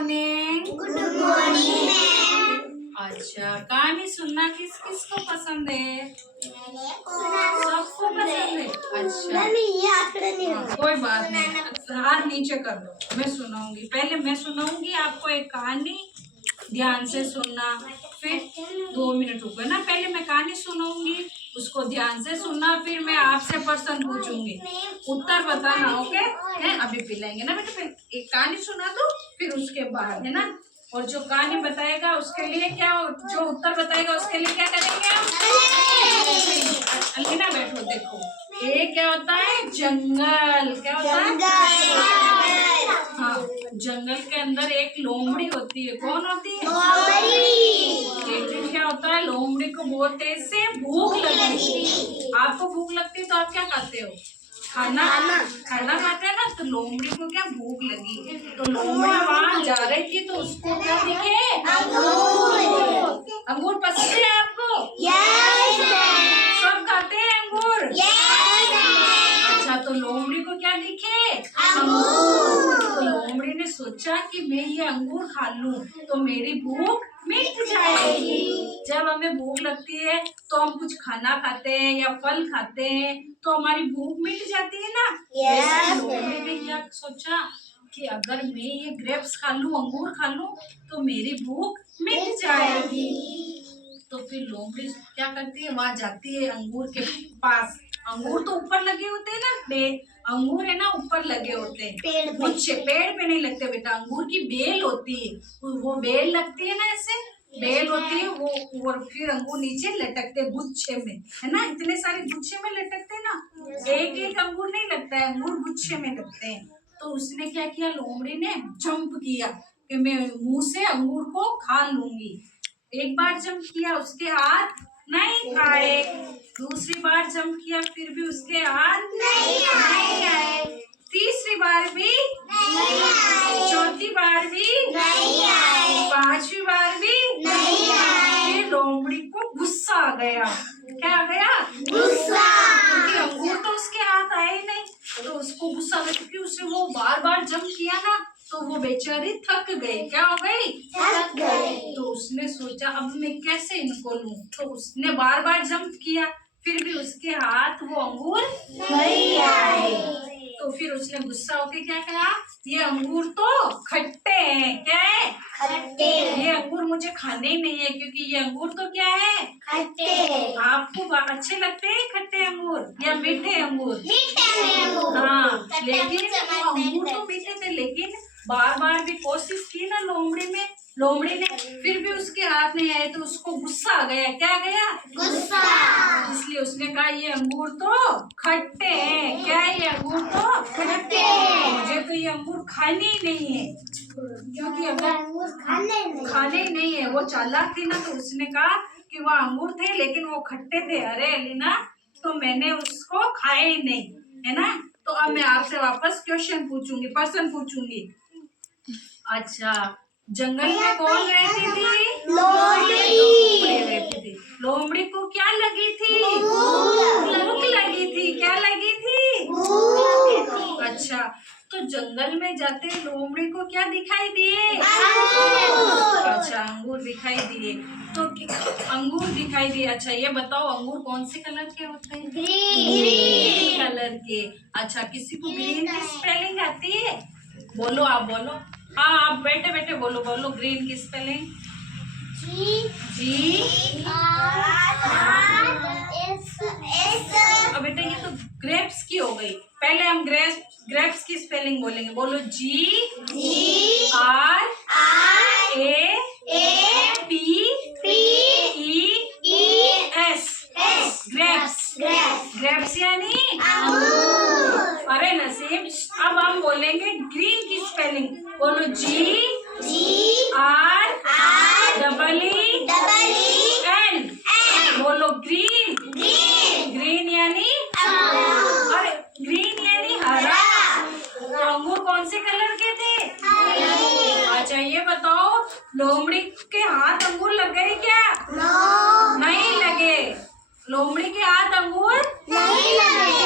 Morning. Good morning ma'am. अच्छा, कहानी सुनना किस किस को पसंद है? सबको पसंद है। अच्छा ये आंकड़े नहीं हाँ, कोई बात नहीं, हाथ नीचे कर दो, मैं सुनाऊंगी। पहले मैं सुनाऊंगी आपको एक कहानी, ध्यान से सुनना। फिर 2 मिनट रुको ना, पहले मैं कहानी सुनाऊंगी, उसको ध्यान से सुनना, फिर मैं आपसे प्रश्न पूछूंगी, उत्तर बताना। ओके है? अभी पिलाएंगे ना बेटा, पहले एक कहानी सुना दो, फिर उसके बाद है ना। और जो कहानी बताएगा उसके लिए क्या, जो उत्तर बताएगा उसके लिए क्या करेंगे हम? अलीना बैठो, देखो ये क्या होता है, जंगल। क्या होता है? हाँ, जंगल के अंदर एक लोमड़ी होती है। कौन होती है? एक दिन क्या होता है, लोमड़ी को बहुत तेज से भूख लगी। आपको भूख लगती है तो आप क्या खाते हो? खाना खाते हैं ना। तो लोमड़ी को क्या भूख लगी, तो लोमड़ी वहां जा रही थी, तो उसको क्या दिखे? अंगूर पसंद है आपको? सब खाते हैं अंगूर? अच्छा, तो लोमड़ी को क्या दिखे? अंगूर। तो लोमड़ी ने सोचा कि मैं ये अंगूर खा लूं तो मेरी भूख मिट जाएगी। जब हमें भूख लगती है तो हम कुछ खाना खाते हैं या फल खाते हैं तो हमारी भूख मिट जाती है ना। वैसे लोमड़ी ने क्या सोचा कि अगर मैं ये ग्रेप्स खा लूं, अंगूर खा लूं तो मेरी भूख मिट जाएगी। तो फिर लोमड़ी क्या करती है, वहां जाती है अंगूर के पास। अंगूर तो ऊपर लगे होते हैं ना, अंगूर है ना ऊपर लगे होते हैं, पेड़ पे नहीं लगते बेटा, अंगूर की बेल होती है, वो बेल लगती है ना, ऐसे बेल होती है वो, और फिर अंगूर नीचे लटकते गुच्छे में, है ना, इतने सारे गुच्छे में लटकते हैं ना, एक एक अंगूर नहीं लगता है, अंगूर गुच्छे में लगते हैं। तो उसने क्या किया, लोमड़ी ने जंप किया कि मैं मुंह से अंगूर को खा लूंगी। एक बार जंप किया, उसके हाथ नहीं आए। दूसरी बार जंप किया, फिर भी उसके हाथ नहीं आए। तीसरी बार भी नहीं आए। चौथी बार भी नहीं आए। पांचवी बार भी नहीं आए। फिर लोमड़ी को गुस्सा आ गया। क्या आ गया? गुस्सा। क्योंकि अंगूर तो उसके हाथ आए ही नहीं, तो उसको गुस्सा आ गया, क्योंकि उसने वो बार बार जंप किया ना, तो वो बेचारी थक गई। क्या हो गई? थक गई। तो उसने सोचा अब मैं कैसे इनको लूं, तो उसने बार बार जंप किया, फिर भी उसके हाथ वो अंगूर नहीं आए। तो फिर उसने गुस्सा होके क्या कहा, ये अंगूर तो खट्टे हैं। क्या है? खट्टे। ये अंगूर मुझे खाने ही नहीं है, क्योंकि ये अंगूर तो क्या है? खट्टे। आपको अच्छे लगते हैं खट्टे अंगूर या मीठे अंगूर? मीठे अंगूर। हाँ, लेकिन अंगूर तो मीठे थे, लेकिन बार बार भी कोशिश की ना लोमड़ी ने, फिर भी उसके हाथ नहीं आए, तो उसको गुस्सा आ गया। क्या आ गया? गुस्सा। इसलिए उसने कहा ये अंगूर तो खट्टे हैं। क्या है? ये अंगूर तो खट्टे हैं, मुझे तो ये अंगूर खाने ही नहीं है, क्योंकि अगर खाने ही नहीं है। वो चालाक थी ना, तो उसने कहा कि वो अंगूर थे लेकिन वो खट्टे थे। अरे अलीना, तो मैंने उसको खाए ही नहीं, है ना। तो अब मैं आपसे वापस क्वेश्चन पूछूंगी, प्रश्न पूछूंगी। अच्छा, जंगल में कौन रहती थी? लोमड़ी रहती थी। लोमड़ी को क्या लगी थी? भूख लगी थी। क्या लगी थी? भूख। अच्छा, तो जंगल में जाते लोमड़ी को क्या दिखाई दिए? अच्छा, अंगूर दिखाई दिए। तो अंगूर दिखाई दिए। अच्छा, ये बताओ अंगूर कौन से कलर के होते हैं? ग्रीन कलर के। अच्छा, किसी को ग्रीन की स्पेलिंग आती है? बोलो, आप बोलो। हाँ, आप बैठे बैठे बोलो ग्रीन की स्पेलिंग। G अब बेटा ये तो ग्रेप्स की हो गई, पहले हम ग्रेप्स की स्पेलिंग बोलेंगे। बोलो GRAPES, ग्रेप्स यानी अरे नसीब। अब हम बोलेंगे ग्रीन की स्पेलिंग। बोलो GREEN। बोलो ग्रीन। ग्रीन यानी अरे ग्रीन यानी हरा। तो अंगूर कौन से कलर के थे? अच्छा, ये बताओ लोमड़ी के हाथ अंगूर लग गए क्या? नहीं लगे। लोमड़ी के हाथ अंगूर नहीं लगे।